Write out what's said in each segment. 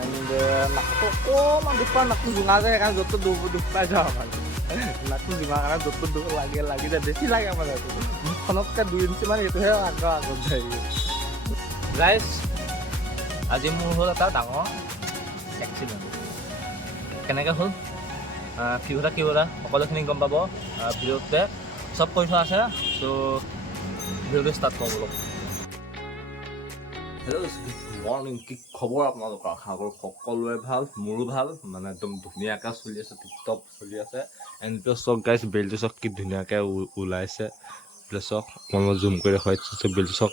And নাকটো অকণমান দুখ পাওঁ, নাকটো জোঙা যায় সেইকাৰণে য'ত দুখ পাই যাওঁ মানে নাকটো জোঙা কাৰণে য'ত দুখ লাগি যায়, বেছি লাগে মানে এইটো মুখখনতকৈ 2 ইঞ্চিমান এইটোহে আগত যায়। গাইজ আজি মোৰ হ'ল এটা ডাঙৰ এক্সিডেণ্ট। কেনেকৈ হ'ল কি কথা সকলোখিনি গম পাব ভিডিঅ'টোতে, চব কৈ থোৱা আছে। চ' ভিডিঅ'টো ষ্টাৰ্ট কৰোঁ বোলো। হেল্ল' গুড মৰ্ণিং, কি খবৰ আপোনালোকৰ? আশা কৰোঁ সকলোৰে ভাল, মোৰো ভাল, মানে একদম ধুনীয়াকৈ চলি আছে, টিপটপ চলি আছে। এণ্ড চক গাইজ, বেলটো চক কি ধুনীয়াকৈ ওলাইছে। চক মই জুম কৰি দেখুৱাই দিছোঁ, বেলটো চক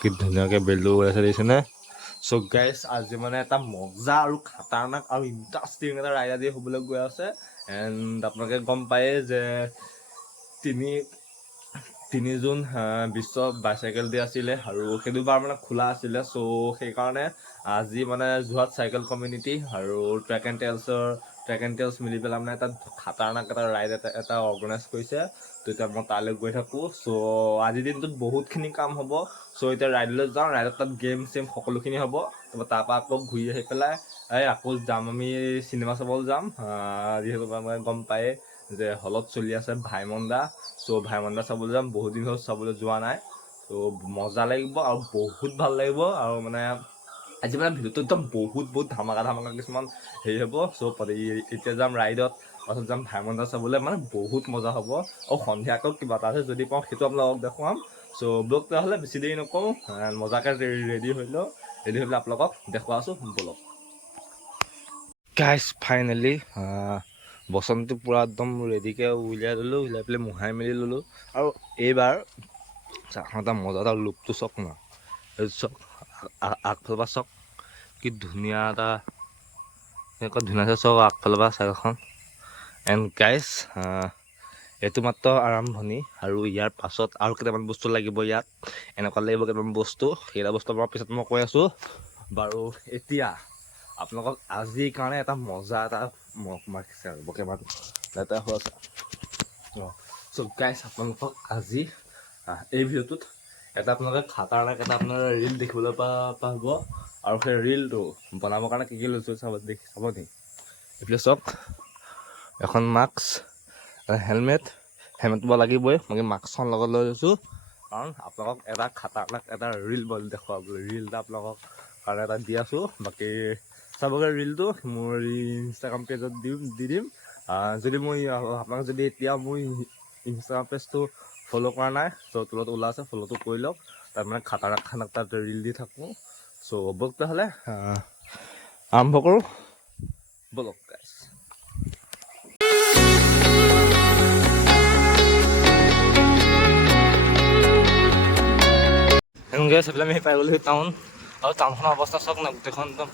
কি ধুনীয়াকৈ বেলটো ওলাইছে, দেখিছেনে? চ' গাইজ আজি মানে এটা মজা আৰু খাতাৰনাক আৰু ইণ্টাৰেষ্টিং এটা ৰাইড আদি হ'বলৈ গৈ আছে। এণ্ড আপোনালোকে গম পায়েই যে 3 জুন বিশ্ব বাইচাইকেল ডে আছিলে আৰু সেইটো বাৰ মানে খোলা আছিলে। চ' সেইকাৰণে আজি মানে যোৰহাট চাইকেল কমিউনিটি আৰু ট্ৰেক এণ্ড টেলছ মিলি পেলাই মানে এটা খাতাৰনাক এটা ৰাইড এটা অৰ্গেনাইজ কৰিছে। ত' এতিয়া মই তালৈ গৈ থাকোঁ। চ' আজিৰ দিনটোত বহুতখিনি কাম হ'ব। চ' এতিয়া ৰাইডলৈ যাওঁ, ৰাইডত তাত গেম চেম সকলোখিনি হ'ব। তাৰপৰা আকৌ ঘূৰি আহি পেলাই আকৌ যাম, আমি চিনেমা চাবলৈ যাম। যিহেতু মানে গম পায়েই যে হলত চলি আছে ভাইমন দা। চ' ভাইমন দা চাবলৈ যাম, বহুত দিন হ'ল চাবলৈ যোৱা নাই। ত' মজা লাগিব আৰু বহুত ভাল লাগিব। আৰু মানে আজি মানে ভিডিঅ'টো একদম বহুত ধামাকা কিছুমান হেৰি হ'ব। চ' এতিয়া যাম ৰাইডত, পাছত যাম ভাইমন দা চাবলৈ, মানে বহুত মজা হ'ব। আৰু সন্ধিয়া আকৌ কিবা এটা আছে যদি পাওঁ সেইটো আপোনালোকক দেখুৱাম। চ' ব্লগ তেতিয়াহ'লে বেছি দেৰি নকৰোঁ, মজাকৈ ৰেডি হৈ পেলাই আপোনালোকক দেখুৱাই আছোঁ ব্লগ। গাইজ ফাইনেলি বচনটো পূৰা একদম ৰেডিকৈ উলিয়াই ল'লোঁ, উলিয়াই পেলাই মোহাৰি মেলি ল'লোঁ। আৰু এইবাৰ এটা মজা এটা লুকটো চাওক না, সেইটো চাওক, আগফালৰ পৰা চাওক কি ধুনীয়া এটা এনেকুৱা ধুনীয়া চাওক আগফালৰ পৰা চাইকেলখন। এণ্ড গাইজ এইটো মাত্ৰ আৰম্ভণি, আৰু ইয়াৰ পাছত আৰু কেইটামান বস্তু লাগিব। ইয়াত এনেকুৱা লাগিব কেইটামান বস্তু, সেইটা বস্তু মই পিছত মই কৈ আছোঁ বাৰু। এতিয়া আপোনালোকক আজিৰ কাৰণে এটা মজা এটা মাৰিছে আৰু বকেমান লেতেৰা হৈ আছে। চ' গাইজ আপোনালোকক আজি এই ভিডিঅ'টোত এটা আপোনালোকে খাতাৰনাক এটা আপোনাৰ ৰীল দেখিবলৈ পাব। আৰু সেই ৰীলটো বনাবৰ কাৰণে কি লৈছোঁ চাব নি, এইফালে চাওক, এখন মাস্ক, হেলমেটটো লাগিবই। মই মাস্কখন লগত লৈ লৈছোঁ কাৰণ আপোনালোকক এটা খাতাৰনাক এটা ৰীল দেখুৱাবলৈ, ৰীল এটা আপোনালোকক কাৰণে এটা দি আছোঁ। বাকী চাবগৈ ৰীলটো মোৰ ইনষ্টাগ্ৰাম পেজত দি দিম। যদি মই আপোনালোকে যদি এতিয়া মোৰ ইনষ্টাগ্ৰাম পেজটো ফ'ল' কৰা নাই, চ' তলত ওলাই আছে, ফ'ল'টো কৰি লওক। তাত মানে খাতাৰনাক তাত ৰীল দি থাকোঁ। চ' ব'লক তেতিয়াহ'লে আৰম্ভ কৰোঁ, ব'লক গাইজ। গেছ সেইফালে আমি পাই গ'লোঁ টাউন, আৰু টাউনখনৰ অৱস্থা চাওক না, গোটেইখন একদম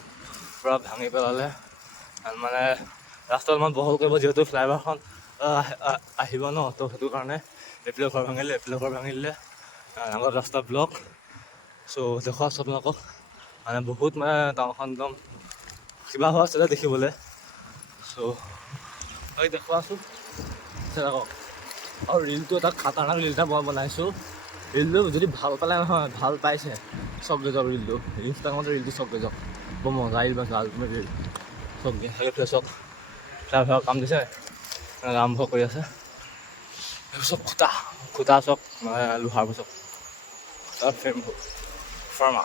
পূৰা ভাঙি পেলালে। মানে ৰাস্তা অলপমান বহল কৰিব, যিহেতু ফ্লাইঅভাৰখন আহিব ন, ত' সেইটো কাৰণে এইফালে ঘৰ ভাঙিলে, আগত ৰাস্তা ব্লক। চ' দেখুওৱা আছোঁ আপোনালোকক, মানে বহুত মানে টাউনখন একদম কিবা হোৱা আছিলে দেখিবলৈ। চ' দেখুওৱা আছোঁ আকৌ। আৰু ৰীলটো এটা খাতাৰনাক ৰীল এটা মই বনাইছোঁ। ৰীলটো যদি ভাল পালে নহয়, ভাল পাইছে, চব লৈ যাওক ৰীলটো, ইনষ্টাগ্ৰামত ৰীলটো চব লৈ যাওক, বৰ মজা ৰীল পাইছোঁ আল্টিমেট ৰীল। চব সেইফালে চব ফ্লাইঅভাৰৰ কাম দিছে, আৰম্ভ কৰি আছে। চব খুটা চব লোহাৰ চব ফ্ৰেমবোৰ ফাৰ্মা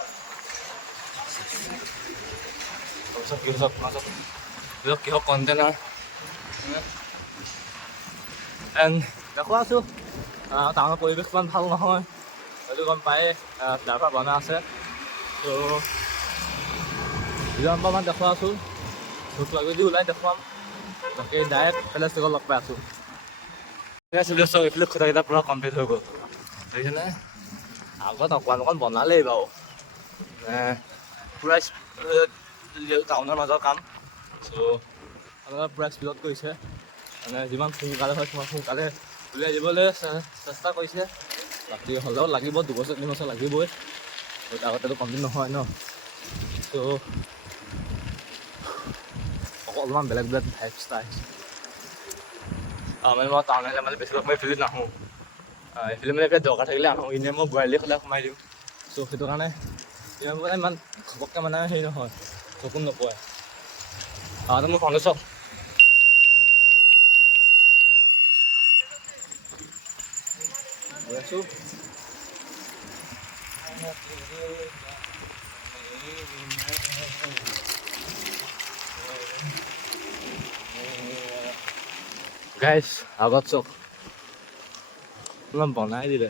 তাৰপিছত কি চব কিহৰ কণ্টেইনাৰ। এণ্ড দেখুওৱা আছোঁ টাউনৰ পৰিৱেশ ইমান ভাল নহয়, সেইটো গম পায়েই, ফ্লাইঅভাৰ বনাই আছে। ত' যিমানবাৰমান দেখুওৱা আছোঁ, ভোক লাগে যদি ওলাই দেখুৱাম। বাকী ডাইৰেক্ট পেলেচ লগ পাই আছোঁ। এইফালে খুটাকেইটা পূৰা কমপ্লিট হৈ গ'ল, দেখিছেনে? আগত অকণমান বনালেই বাৰু, পূৰা টাউনৰ মাজৰ কাম। চ' আপোনালোকে পূৰা স্পীডত কৰিছে, মানে যিমান সোনকালে হয় সিমান সোনকালে উলিয়াই দিবলৈ চেষ্টা কৰিছে। বাকী হ'লেও লাগিব, 2 বছৰ 3 বছৰ লাগিবই, আগতেতো কমপ্লিট নহয় ন। ত' অলপমান বেলেগ ভাইবছ এটা আহিছে। মানে মই টাউন আহিলে মানে বেছিভাগ মই এইফালে নাহোঁ, এইফালে মানে দৰকাৰ থাকিলে আহোঁ, এনেই মই বৰালি সদায় সোমাই দিওঁ। চ' সেইটো কাৰণে ইমান ঘপককৈ মানে হেৰি নহয়, চকুত নপৰে। তুমি ফোন চাওক গৈ আছো গাইছ আগত চাওক অলপ বনাই দিলে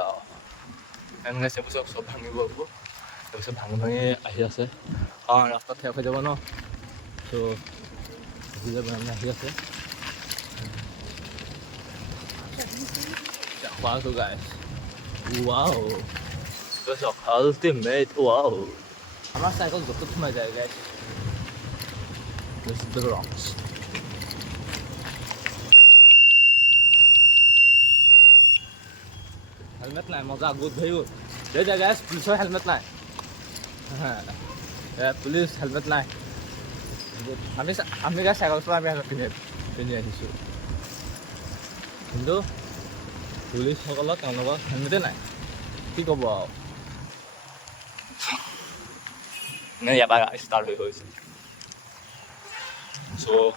আৰু এনেকৈ চাব চাওক চব ভাঙিব তাৰপিছত ভাঙি আহি আছে অঁ ৰাস্তাত শেষ হৈ যাব ন ত' আহি আছে দেখুৱা আছোঁ গাইছ ৱাও চাওক আল্টিমেট ৱাও আমাৰ চাইকেল য'ত সোমাই যায় গাইছ This is the rocks. Helmet নাই মজা গুড ভেৰি গুড এই যে গাইছ পুলিচৰ হেলমেট নাই পুলিচ হেলমেট নাই আমি গাইছ চাইকেল চলাই আমি পিন্ধি আহিছোঁ কিন্তু পুলিচসকলৰ তেওঁলোকৰ হেলমেটে নাই কি ক'ব আৰু ইয়াৰ পৰা ষ্টাৰ্ট হৈছে চ'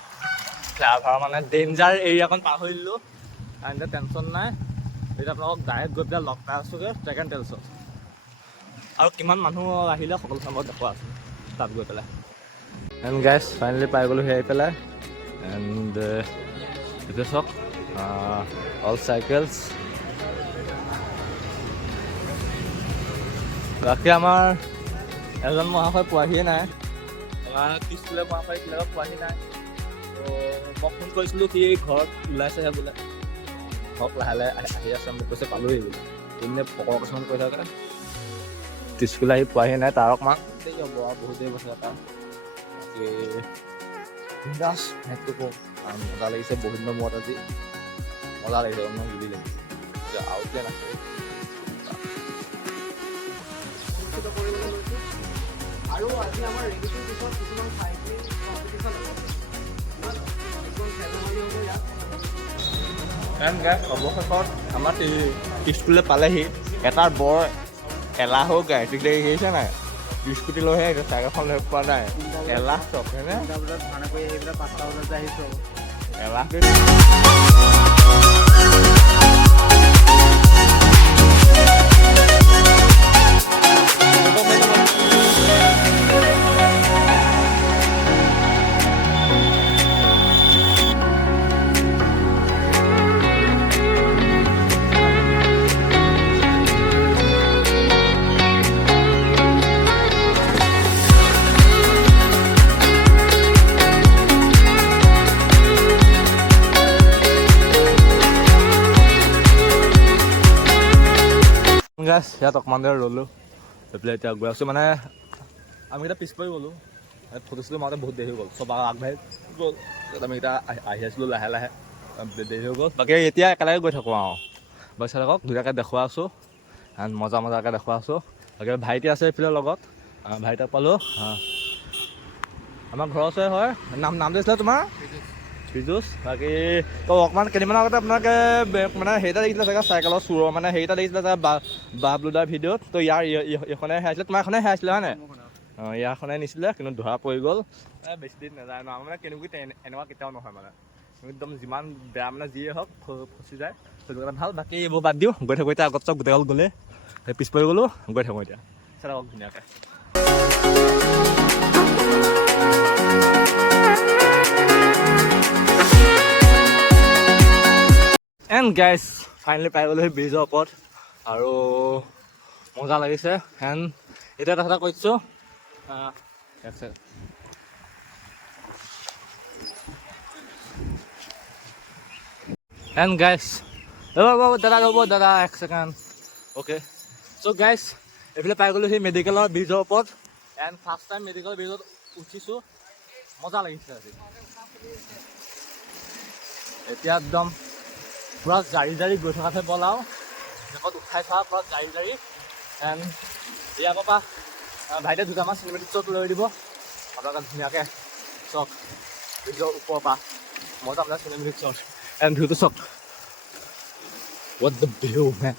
ফ্লাইঅভাৰ মানে ডেঞ্জাৰ এৰিয়াখন পাৰ হৈ দিলোঁ এতিয়া টেনশ্যন নাই এতিয়া আপোনালোকক ডাইৰেক্ট গৈ পেলাই লগ পাই আছোঁগৈ ট্ৰেক এণ্ড টেইলছত আৰু কিমান মানুহ আহিলে সকলো সময়ত দেখুওৱা আছোঁ তাত গৈ পেলাই এণ্ড গাইছ ফাইনেলি পাই গ'লোঁ আহি পেলাই এণ্ড এতিয়া চাওক অল চাইকেলছ বাকী আমাৰ এজন মহাশয় পোৱাহিয়ে নাই আমাৰ পিছফালে মহাশয় কিলাৰত পোৱাহি নাই ত' মই ফোন কৰিছিলোঁ সি ঘৰত ওলাইছেহে বোলে হওক লাহে লাহে আহি আছে মোক কৈছে পালোহি বোলে এনেই পকৰ কিছুমান কৈ থাকে পিছফালে আহি পোৱাহি নাই তাৰক মাক দেৰি হ'ব আৰু বহুত দেৰি বছৰ তাৰ বাকী বিন্দাছ সেইটো কওঁ মজা লাগিছে বহুত দিনৰ মূৰত আজি মজা লাগিছে মই বুজি লাগিছে আৰু প্লেন আছে আৰু আজি আমাৰ ৰেগিটোৰ পিছত কিছুমান চাইকেল কম্পিটিশ্যন অৱশেষত আমাৰ স্কুললৈ পালেহি এটাৰ বৰ এলাহো গাড়ী ঠিক দেখিছে নাই স্কুটি লৈহে আহিছে চাইকেলখন লৈ পোৱা নাই এলাহ চক হয়নে ভাড়া কৰি আহি পেলাই 5টা বজাতে আহিছোঁ এলাহ গাইছ ইয়াত অকণমান দেৰি ৰ'লোঁ হৈ পেলাই এতিয়া গৈ আছোঁ মানে আমি এতিয়া পিছ পৰি গ'লোঁ ফটো চটো মাৰোঁতে বহুত দেৰি হৈ গ'ল চব আগবাঢ়ি গ'ল আমি এতিয়া আহি আছিলোঁ লাহে লাহে দেৰি হৈ গ'ল বাকী এতিয়া একেলগে গৈ থাকোঁ আৰু বাচ্ছা থাকক দুটাকৈ দেখুৱাই আছোঁ মজা মজাকৈ দেখুৱাই আছোঁ বাকী ভাইটি আছে এইফালে লগত ভাইটাক পালোঁ আমাৰ ঘৰৰ ওচৰৰে হয় নাম দিছিলে তোমাৰ ফিজুছ বাকী তো অকণমান কেইদিনমানৰ আগতে আপোনালোকে মানে সেইটা দেখিছিলে চাগে চাইকেলৰ চুৰৰ মানে সেইটা দেখিছিলে চাগে বাবলুদাৰ ভিডিঅ'ত তো এইখনে হেৰাইছিলে তোমাৰ এখনে হেৰাইছিলে হয় নাই অঁ ইয়াৰখনে নিছিলে কিন্তু ধৰা পৰি গ'ল বেছি দিন নাযায় ন আমাৰ মানে কেনেকৈ এনেকুৱা কেতিয়াও নহয় মানে একদম যিমান বেয়া মানে যিয়ে হওক ফচি যায় সেইটো কাৰণে ভাল বাকী এইবোৰ বাদ দিওঁ গৈ থাকোঁ এতিয়া আগত চব গোটেইগাল গ'লে পিছ পৰি গ'লোঁ গৈ থাকোঁ এতিয়া চাওক ধুনীয়াকৈ এণ্ড গাইছ ফাইনেলি পাই গ'লোঁ সেই ব্ৰিজৰ ওপৰত আৰু মজা লাগিছে এণ্ড এতিয়া এটা কথা কৈছোঁ এণ্ড গাইছ দাদা এক ছেকেণ্ড অ'কে চ' গাইছ এইফালে পাই গ'লোঁ সেই মেডিকেলৰ ব্ৰিজৰ ওপৰত এণ্ড ফাৰ্ষ্ট টাইম মেডিকেলৰ ব্ৰিজত উঠিছোঁ মজা লাগিছে আজি এতিয়া একদম পুৰা জাৰি জাৰি গৈ থকাতে বলাওঁ জেকত উঠাই থোৱা পুৰা জাৰি জাৰি এণ্ড ইয়াৰ পৰা ভাইটিয়ে দুটামান চিনেমেটিক শ্বট লৈ দিব আপোনালোকে ধুনীয়াকৈ চাওক ব্ৰিজৰ ওপৰৰ পৰা মজা আপোনাৰ চিনেমেটিক শ্বট এণ্ড ভিউটো চাওক What the view, man.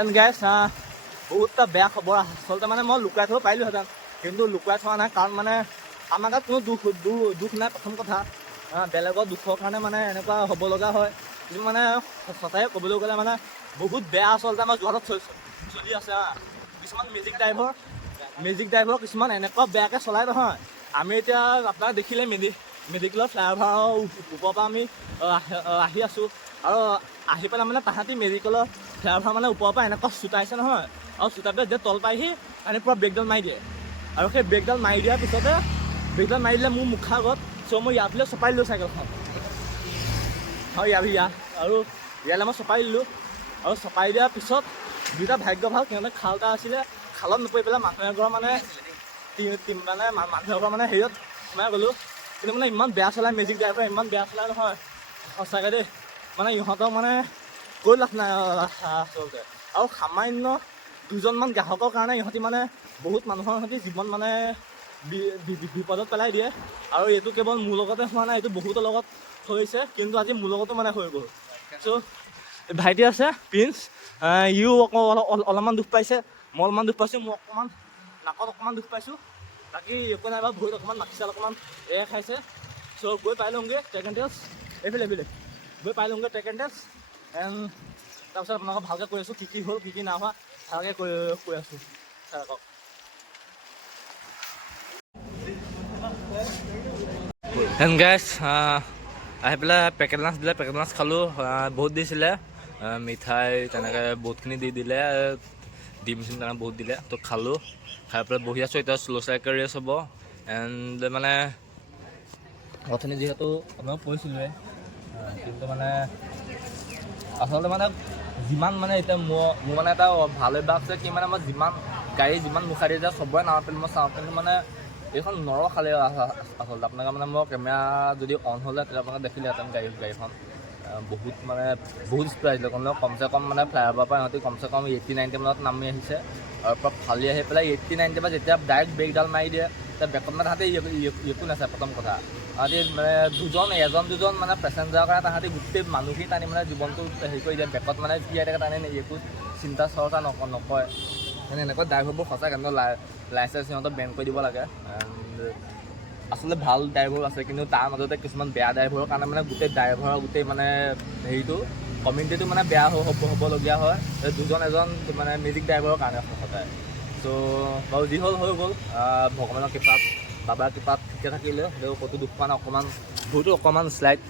And গাইছ বহুতটা বেয়া খবৰ আচলতে মানে মই লুকুৱাই থ'ব পাৰিলোঁহেঁতেন, কিন্তু লুকুৱাই থোৱা নাই। কাৰণ মানে আমাৰ গাত কোনো দুখ নাই। প্ৰথম কথা বেলেগৰ দুখৰ কাৰণে মানে এনেকুৱা হ'ব লগা হয়। কিন্তু মানে সঁচাই ক'বলৈ গ'লে মানে বহুত বেয়া আচলতে আমাৰ যোৰহাটত চলি আছে। কিছুমান মেজিক ড্ৰাইভাৰ কিছুমান এনেকুৱা বেয়াকৈ চলাই নহয়। আমি এতিয়া আপোনাক দেখিলে মেডিকেলৰ ফ্লাইঅভাৰৰ ওপৰৰ পৰা আমি আহি আছোঁ, আৰু আহি পেলাই মানে তাহাঁতি মেডিকেলৰ ফ্লাইঅভাৰ মানে ওপৰৰ পৰা এনেকুৱা চুটাইছে নহয়, আৰু চুটাই পেলাই যে তল পাইহি মানে পূৰা ব্ৰেকডাউন মাৰি দিয়ে। আৰু সেই ব্ৰেকডাউন মাৰি দিয়াৰ পিছতে ব্ৰেকডাউন মাৰি দিলে মোৰ মুখৰ আগত। চ' মই ইয়াৰ ফালে চপাই দিলোঁ চাইকেলখন, আৰু আৰু ইয়ালৈ মই চপাই দিলোঁ। আৰু চপাই দিয়াৰ পিছত দুটা ভাগ্য ভাল, সিহঁতে খাল এটা আছিলে, খালত নপৰি পেলাই মানুহ এঘৰ মানে মানুহ এঘৰ মানে হেৰিয়ত সোমাই গ'লোঁ। কিন্তু মানে ইমান বেয়া চলাই মেজিক ড্ৰাইভাৰ, ইমান বেয়া চলাই নহয় সঁচাকৈ দেই। মানে ইহঁতক মানে কৈ লাভ নাই আচলতে। আৰু সামান্য দুজনমান গ্ৰাহকৰ কাৰণে ইহঁতি মানে বহুত মানুহৰ জীৱন মানে বিপদত পেলাই দিয়ে। আৰু এইটো কেৱল মোৰ লগতে হোৱা নাই, এইটো বহুতৰ লগত হৈছে, কিন্তু আজি মোৰ লগতো মানে হৈ গ'ল। চ' ভাইটি আছে প্ৰিন্স, ইও অলপমান দুখ পাইছে, মই অলপমান দুখ পাইছোঁ, মই অকণমান নাকত অকণমান দুখ পাইছোঁ। বাকী একো নাই বাৰু, ভৰিত অকণমান মাটিচাল অকণমান খাইছে। চ' গৈ পাই লওঁগৈ ট্ৰেক এণ্ড টেইলছ, এইফালে গৈ পাই লওঁগৈ ট্ৰেক এণ্ড টেইলছ। এণ্ড তাৰপিছত আপোনালোকক ভালকৈ কৈ আছোঁ কি হ'ল কি নাই হোৱা, ভালকৈ কৈ আছোঁ চাই থাকক। এণ্ড গাইছ আহি পেলাই পেকেট লাঞ্চ দিলে, পেকেট লাঞ্চ খালোঁ। বহুত দিছিলে, মিঠাই তেনেকৈ বহুতখিনি দিলে, ডিম চিম তেনেকৈ বহুত দিলে। তো খালোঁ, খাই পেলাই বহি আছোঁ। এতিয়া শ্ল' চাইকেল ৰেচ হ'ব। এণ্ড মানে অথনি যিহেতু আপোনাক কৈছিলোঁৱে, কিন্তু মানে আচলতে মানে যিমান মানে এতিয়া মোৰ মানে এটা ভাল অভ্যাস আছে কি, মানে মই গাড়ী যিমান মুখা দি যায় চবৰে নাম পেলি মই চাওঁ, কিন্তু মানে এইখন নৰখালে আচলতে। আপোনালোকে মানে মই কেমেৰা যদি অন হ'লে তেতিয়া আপোনালোকে দেখিলেহেঁতেন গাড়ীখন বহুত স্পীড আহিছিলে। কমচে কম মানে ফ্লাইঅভাৰৰ পৰা সিহঁতি কমচে কম 80-90 মানত নামি আহিছে, আৰু পৰা ফালি আহি পেলাই 80-90 পৰা যেতিয়া ডাইৰেক্ট ব্ৰেকডাল মাৰি দিয়ে, তেতিয়া বেকত মানে তাহাঁতি একো নাচায়। প্ৰথম কথা তাহাঁতি মানে দুজন মানে পেচেঞ্জাৰৰ কাৰণে তাহাঁতি গোটেই মানুহখিনি টানি মানে জীৱনটো হেৰি কৰি দিয়ে। বেকত মানে কি থাকে টানি একো চিন্তা চৰ্চা নকৰে। মানে এনেকুৱা ড্ৰাইভাৰবোৰ সঁচাকৈ কিন্তু লাইচেঞ্চ সিহঁতক বেন কৰি দিব লাগে। আচলতে ভাল ড্ৰাইভাৰো আছে, কিন্তু তাৰ মাজতে কিছুমান বেয়া ড্ৰাইভাৰৰ কাৰণে মানে গোটেই মানে হেৰিটো কমিউনিটিটো মানে বেয়া হ'বলগীয়া হয়। এজন মানে মিউজিক ড্ৰাইভাৰৰ কাৰণে সদায়। চ' বাৰু যি হ'ল হৈ গ'ল, ভগৱানৰ কৃপাত বাবাৰ কৃপাত ঠিকে থাকিলে, ক'তো দুখ পোৱা নাই। ভৰিটো অকণমান শ্লাইড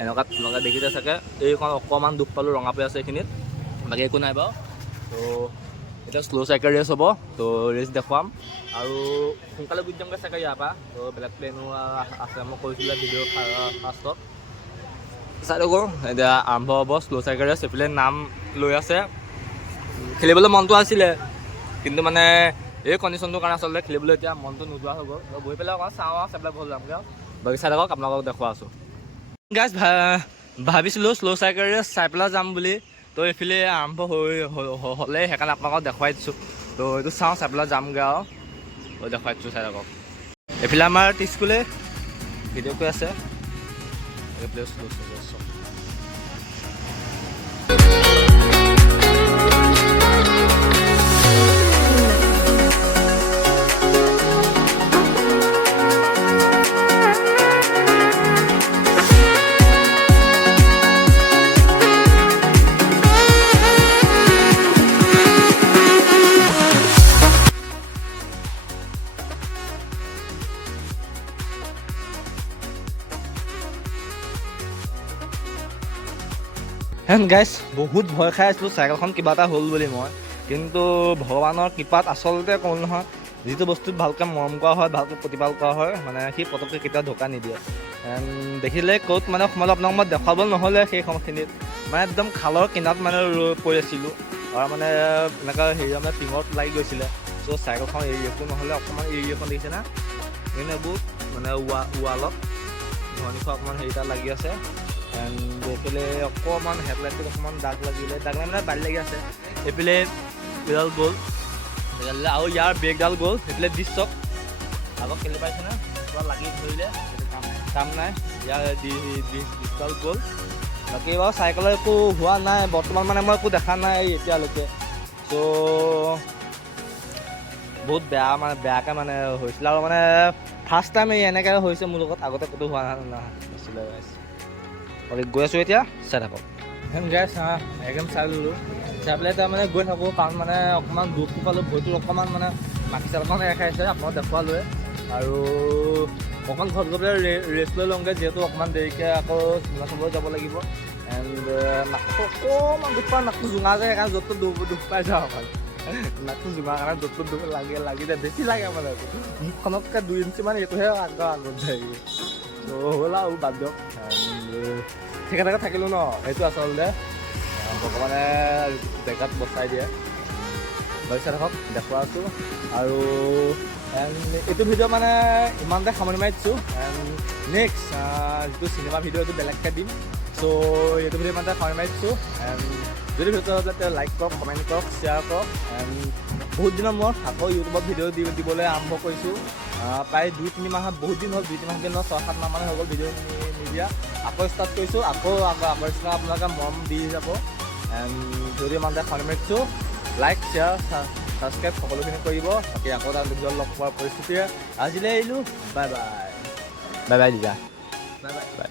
এনেকুৱাত লগাই দেখিছে চাগে, এইখন অকণমান দুখ পালোঁ, ৰঙা পৰি আছে এইখিনিত, বাকী একো নাই বাৰু। ত' এতিয়া শ্ল' চাইকেল ৰেচ হ'ব, তো ৰেচ দেখুৱাম আৰু সোনকালে গুচি যামগৈ চাগে ইয়াৰ পৰা। তো বেলেগ প্লেনো আছে, মই কৈছিলোঁ ভিডিঅ' ফাৰ্ষ্টত। চাই ল'ব, এতিয়া আৰম্ভ হ'ব শ্ল' চাইকেল ৰেচ। এইফালে নাম লৈ আছে, খেলিবলৈ মনটো আছিলে, কিন্তু মানে এই কণ্ডিশ্যনটোৰ কাৰণে আচলতে খেলিবলৈ এতিয়া মনটো নোযোৱা হৈ গ'ল। বহি পেলাই অকণমান চাওঁ আৰু চাই পেলাই ঘৰ যামগৈ আৰু। বাকী চাই থাকক, আপোনালোকক দেখুওৱা আছোঁ। গাইজ ভাবিছিলোঁ শ্ল' চাইকেল ৰেচ চাই পেলাই যাম বুলি, তো এইফালে আৰম্ভ হ'লে সেইকাৰণে আপোনালোকক দেখুৱাই দিছোঁ। তো এইটো চাওঁ, চাই পেলাই যামগৈ আৰু দেখুৱাই দিছোঁ, চাই থাকক। এইফালে আমাৰ স্কুলে ভিডিঅ' কৰি আছে। এইফালে শ্ল' চাইকেল চাওক। এণ্ড গাইজ বহুত ভয় খাই আছিলোঁ চাইকেলখন কিবা এটা হ'ল বুলি মই, কিন্তু ভগৱানৰ কৃপাত আচলতে কওঁ নহয়, যিটো বস্তুত ভালকৈ মৰম কৰা হয়, ভালকৈ প্ৰতিপাল কৰা হয়, মানে সি পটককৈ কেতিয়াও ধোকা নিদিয়ে। এণ্ড দেখিলে ক'ত মানে সোমালে আপোনাক মই দেখুৱাব নহ'লে সেই সময়খিনিত মানে একদম খালৰ কিনাৰত মানে পৰি আছিলোঁ, আৰু মানে এনেকুৱা হেৰি মানে টিঙত লাগি গৈছিলে। চ' চাইকেলখন একো নহ'লে অকণমান এখন দেখিছে না, কিন্তু এইবোৰ মানে ৱালত ধনী খোৱা অকণমান হেৰি এটা লাগি আছে। এণ্ড এইফালে অকণমান হেডলাইটটোত অকণমান দাগ মানে বালি লাগি আছে। এইফালে এডাল গ'ল, আৰু ইয়াৰ ব্ৰেকডাল গ'ল। সেইফালে ডিছক আগত খেলি পাইছেনে, পূৰা লাগি ধৰিলে, কাম নাই। ইয়াৰ ডিছডাল গ'ল, বাকী বাৰু চাইকেলৰ একো হোৱা নাই বৰ্তমান, মানে মই একো দেখা নাই এতিয়ালৈকে। ত' বহুত বেয়াকৈ মানে হৈছিলে, আৰু মানে ফাৰ্ষ্ট টাইম এনেকৈ হৈছে মোৰ লগত, আগতে ক'তো হোৱা নাছিলে। বাকী গৈ আছোঁ এতিয়া, চাই থাকক। গাইছ একদম চাই ল'লোঁ, চাই পেলাই তাৰমানে গৈ থাকোঁ, কাৰণ মানে অকণমান দুখ পালোঁ, ভৰিটোত অকণমান মানে মাখি চাল অকণমান ৰেখাইছে, আপোনাক দেখুৱালোৱে। আৰু অকণমান ঘৰত গৈ পেলাই ৰেষ্ট লৈ লওঁগৈ, যিহেতু অকণমান দেৰিকৈ আকৌ চিনেমা চাবলৈ যাব লাগিব। এণ্ড নাকটো অকণমান দুখ পাওঁ, নাকটো জোঙা যায়, সেইকাৰণে য'ত দুখ পাই যাওঁ অকণমান। নাকটো জোঙা কাৰণে য'ত দুখ লাগি যায়, বেছি লাগে মানে মুখখনতকৈ 2 ইঞ্চিমান এইটোহে আগত যায়। ত' হ'ল আৰু বাদ দিয়ক। ঠিকে থাকিলোঁ ন, সেইটো আচলতে ভগৱানে জেগাত বচাই দিয়ে। চাই থাকক, দেখুৱাই আছোঁ। আৰু এইটো ভিডিঅ' মানে ইমানতে সামৰি মাৰিছোঁ। নেক্সট যিটো চিনেমা ভিডিঅ' এইটো বেলেগকৈ দিম। চ' এইটো ভিডিঅ' ইমানতে সামৰি মাৰিছোঁ। যদি ভিডিঅ'টো ভাল লাগে লাইক কৰক, কমেণ্ট কৰক, শ্বেয়াৰ কৰক। বহুত দিনৰ মূৰত আকৌ ইউটিউবত ভিডিঅ' দিবলৈ আৰম্ভ কৰিছোঁ। প্ৰায় 2-3 মাহত, বহুত দিন হ'ল, 2-3 মাহ দিন 6-7 মাহ মানে হৈ গ'ল ভিডিঅ' নিদিয়া। আকৌ ষ্টাৰ্ট কৰিছোঁ, আকৌ নিচিনা আপোনালোকে মৰম দি যাব। যদি ইমানতে সামৰি মাৰিছোঁ, লাইক, শ্বেয়াৰ, ছাবস্ক্ৰাইব সকলোখিনি কৰিব। বাকী আকৌ এটা ভিডিঅ' লগ পোৱাৰ পৰিস্থিতিৰে আজিলৈ আহিলোঁ। বাই বাই, বাই বাই দিবা, বাই বাই।